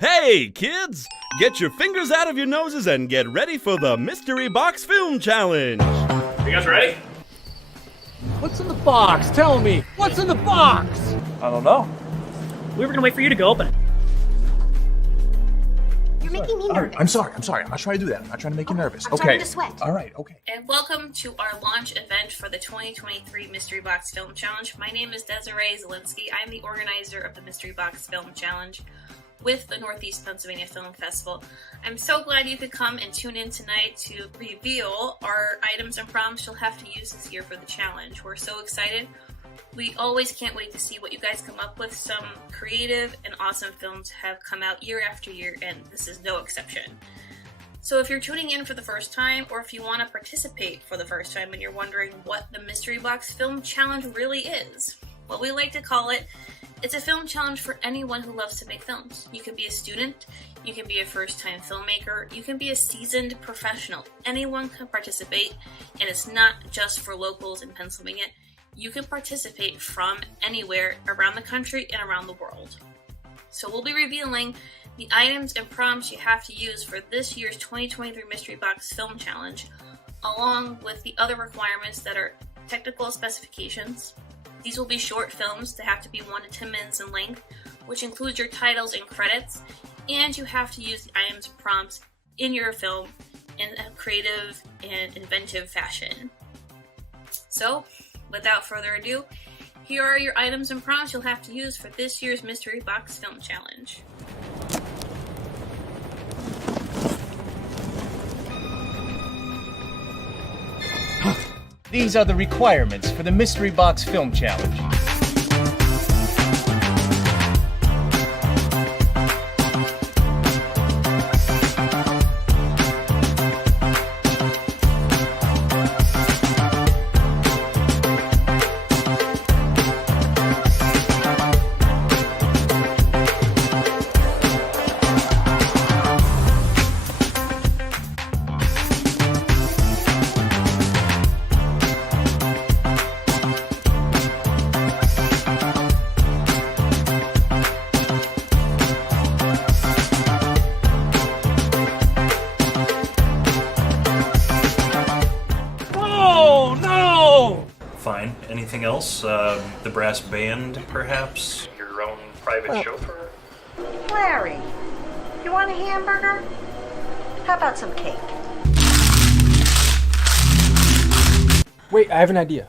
Hey, kids! Get your fingers out of your noses and get ready for the Mystery Box Film Challenge! You guys ready? What's in the box? Tell me! What's in the box? I don't know. We were gonna wait for you to go open it. You're making me nervous. I'm sorry. I'm not trying to do that. I'm not trying to make you nervous. I'm Okay. starting to sweat. All right. Okay. And welcome to our launch event for the 2023 Mystery Box Film Challenge. My name is Desiree Zielinski. I'm the organizer of the Mystery Box Film Challenge with the Northeast Pennsylvania Film Festival. I'm so glad you could come and tune in tonight to reveal our items and prompts you'll have to use this year for the challenge. We're so excited. We always can't wait to see what you guys come up with. Some creative and awesome films have come out year after year, and this is no exception. So if you're tuning in for the first time, or if you want to participate for the first time and you're wondering what the Mystery Box Film Challenge really is, what we like to call it, it's a film challenge for anyone who loves to make films. You can be a student, you can be a first-time filmmaker, you can be a seasoned professional. Anyone can participate, and it's not just for locals in Pennsylvania. You can participate from anywhere around the country and around the world. So we'll be revealing the items and prompts you have to use for this year's 2023 Mystery Box Film Challenge, along with the other requirements that are technical specifications. These will be short films that have to be 1 to 10 minutes in length, which includes your titles and credits, and you have to use the items and prompts in your film in a creative and inventive fashion. So, without further ado, here are your items and prompts you'll have to use for this year's Mystery Box Film Challenge. These are the requirements for the Mystery Box Film Challenge. Fine. Anything else? The brass band, perhaps? Your own private chauffeur? Larry, you want a hamburger? How about some cake? Wait, I have an idea.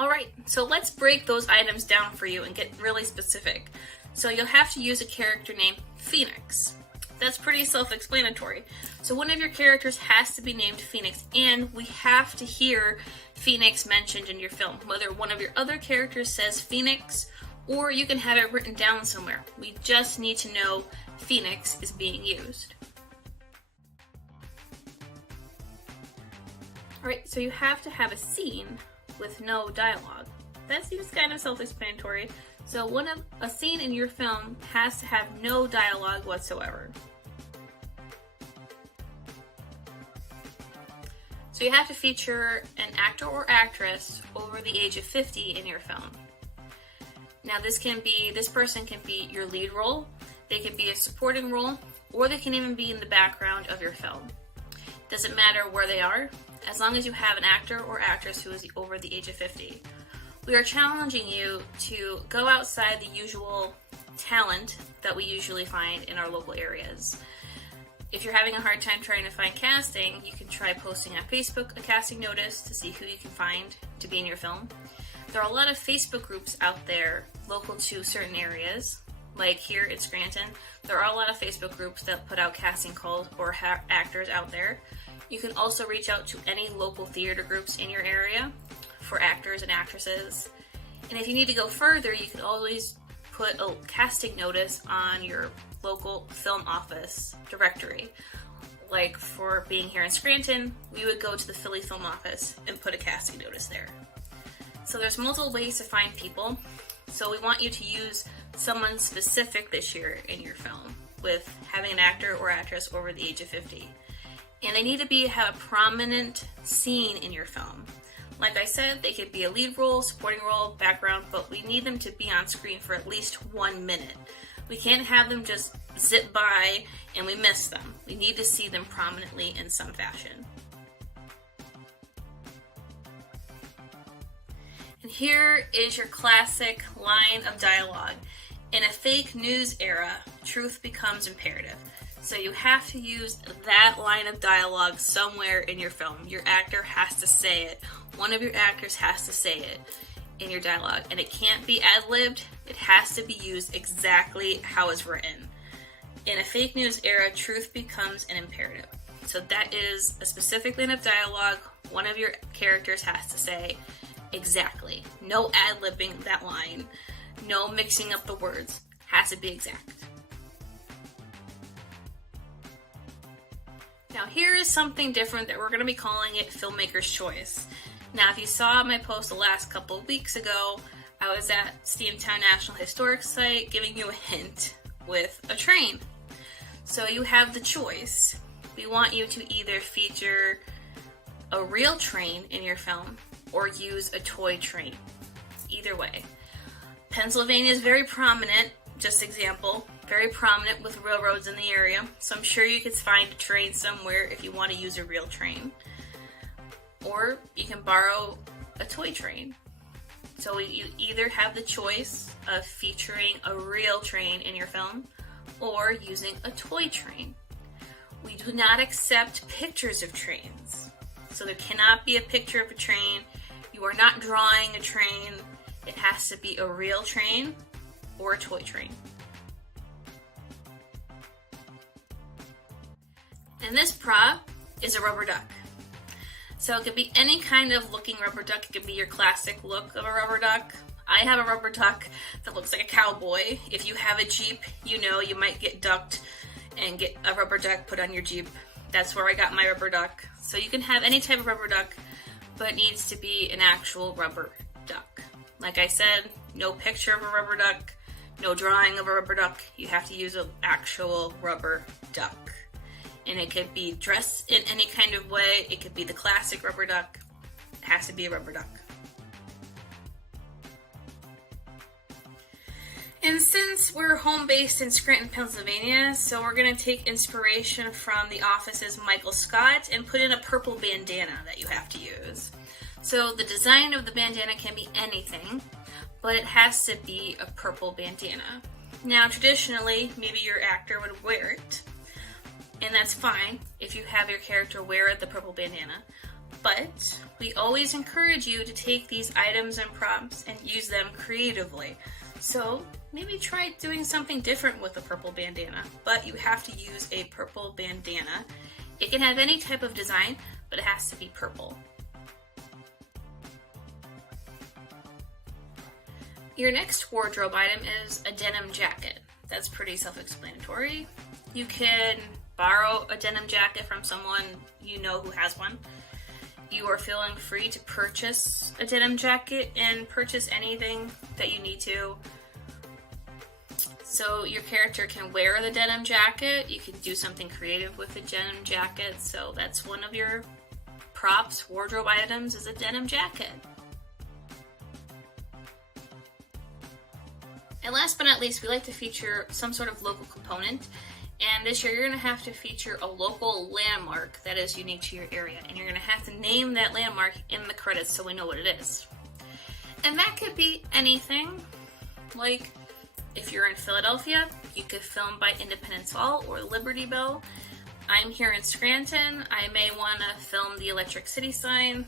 Alright, so let's break those items down for you and get really specific. So you'll have to use a character named Phoenix. That's pretty self-explanatory. So one of your characters has to be named Phoenix, and we have to hear Phoenix mentioned in your film. Whether one of your other characters says Phoenix, or you can have it written down somewhere. We just need to know Phoenix is being used. Alright, so you have to have a scene with no dialogue. That seems kind of self-explanatory. So a scene in your film has to have no dialogue whatsoever. So you have to feature an actor or actress over the age of 50 in your film. Now this person can be your lead role, they can be a supporting role, or they can even be in the background of your film. Doesn't matter where they are, as long as you have an actor or actress who is over the age of 50. We are challenging you to go outside the usual talent that we usually find in our local areas. If you're having a hard time trying to find casting, you can try posting on Facebook a casting notice to see who you can find to be in your film. There are a lot of Facebook groups out there local to certain areas, like here in Scranton. There are a lot of Facebook groups that put out casting calls or actors out there. You can also reach out to any local theater groups in your area for actors and actresses. And if you need to go further, you can always put a casting notice on your local film office directory. Like for being here in Scranton, we would go to the Philly film office and put a casting notice there. So there's multiple ways to find people. So we want you to use someone specific this year in your film with having an actor or actress over the age of 50. And they need to have a prominent scene in your film. Like I said, they could be a lead role, supporting role, background, but we need them to be on screen for at least 1 minute. We can't have them just zip by and we miss them. We need to see them prominently in some fashion. And here is your classic line of dialogue. In a fake news era, truth becomes imperative. So you have to use that line of dialogue somewhere in your film. Your actor has to say it. One of your actors has to say it in your dialogue. And it can't be ad-libbed. It has to be used exactly how it's written. In a fake news era, truth becomes an imperative. So that is a specific line of dialogue one of your characters has to say exactly. No ad-libbing that line. No mixing up the words. Has to be exact. Now here is something different that we're going to be calling it Filmmakers Choice. Now if you saw my post the last couple of weeks ago, I was at Steamtown National Historic Site giving you a hint with a train. So you have the choice. We want you to either feature a real train in your film or use a toy train. Either way. Pennsylvania is very prominent, just example, very prominent with railroads in the area, so I'm sure you could find a train somewhere if you want to use a real train. Or you can borrow a toy train. So you either have the choice of featuring a real train in your film or using a toy train. We do not accept pictures of trains. So there cannot be a picture of a train. You are not drawing a train. It has to be a real train or a toy train. And this prop is a rubber duck. So it could be any kind of looking rubber duck. It could be your classic look of a rubber duck. I have a rubber duck that looks like a cowboy. If you have a Jeep, you know you might get ducked and get a rubber duck put on your Jeep. That's where I got my rubber duck. So you can have any type of rubber duck, but it needs to be an actual rubber duck. Like I said, no picture of a rubber duck, no drawing of a rubber duck. You have to use an actual rubber duck. And it could be dressed in any kind of way. It could be the classic rubber duck. It has to be a rubber duck. And since we're home based in Scranton, Pennsylvania, so we're going to take inspiration from The Office's Michael Scott and put in a purple bandana that you have to use. So the design of the bandana can be anything, but it has to be a purple bandana. Now traditionally, maybe your actor would wear it, and that's fine if you have your character wear the purple bandana. But we always encourage you to take these items and props and use them creatively. So maybe try doing something different with a purple bandana, but you have to use a purple bandana. It can have any type of design, but it has to be purple. Your next wardrobe item is a denim jacket. That's pretty self-explanatory. You can borrow a denim jacket from someone you know who has one. You are feeling free to purchase a denim jacket and purchase anything that you need to. So your character can wear the denim jacket. You can do something creative with the denim jacket. So that's one of your props, wardrobe items, is a denim jacket. And last but not least, we like to feature some sort of local component. And this year, you're going to have to feature a local landmark that is unique to your area. And you're going to have to name that landmark in the credits so we know what it is. And that could be anything. Like, if you're in Philadelphia, you could film by Independence Hall or Liberty Bell. I'm here in Scranton. I may want to film the Electric City sign.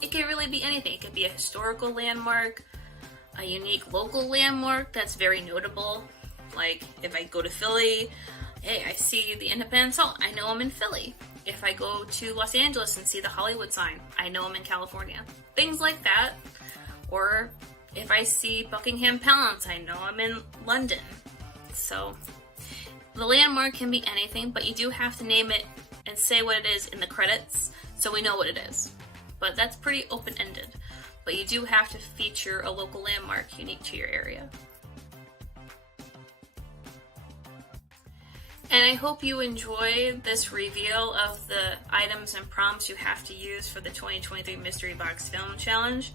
It could really be anything. It could be a historical landmark, a unique local landmark that's very notable. Like, if I go to Philly, hey, I see the Independence Hall, I know I'm in Philly. If I go to Los Angeles and see the Hollywood sign, I know I'm in California. Things like that. Or if I see Buckingham Palace, I know I'm in London. So the landmark can be anything, but you do have to name it and say what it is in the credits so we know what it is. But that's pretty open-ended. But you do have to feature a local landmark unique to your area. And I hope you enjoyed this reveal of the items and prompts you have to use for the 2023 Mystery Box Film Challenge.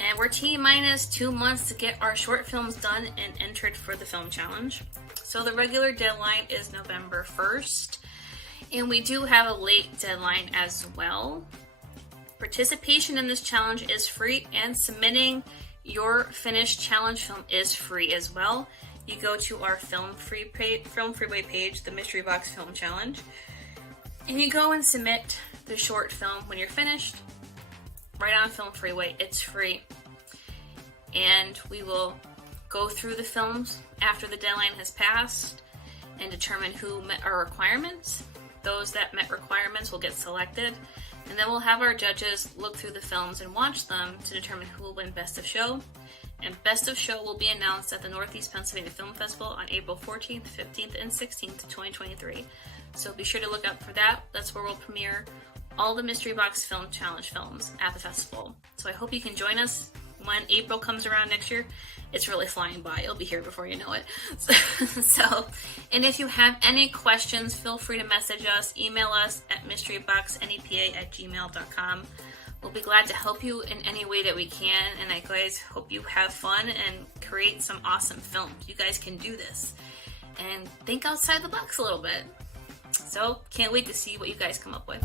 And we're T-minus 2 months to get our short films done and entered for the film challenge. So the regular deadline is November 1st, and we do have a late deadline as well. Participation in this challenge is free, and submitting your finished challenge film is free as well. You go to our Film Freeway Page, the Mystery Box Film Challenge, and you go and submit the short film when you're finished right on Film Freeway. It's free. And we will go through the films after the deadline has passed and determine who met our requirements. Those that met requirements will get selected, and then we'll have our judges look through the films and watch them to determine who will win Best of Show. And Best of Show will be announced at the Northeast Pennsylvania Film Festival on April 14th, 15th, and 16th, 2023. So be sure to look out for that. That's where we'll premiere all the Mystery Box Film Challenge films at the festival. So I hope you can join us when April comes around next year. It's really flying by. You'll be here before you know it. And if you have any questions, feel free to message us, email us at mysteryboxnepa@gmail.com. We'll be glad to help you in any way that we can, and I guys hope you have fun and create some awesome films. You guys can do this. And think outside the box a little bit. So, can't wait to see what you guys come up with.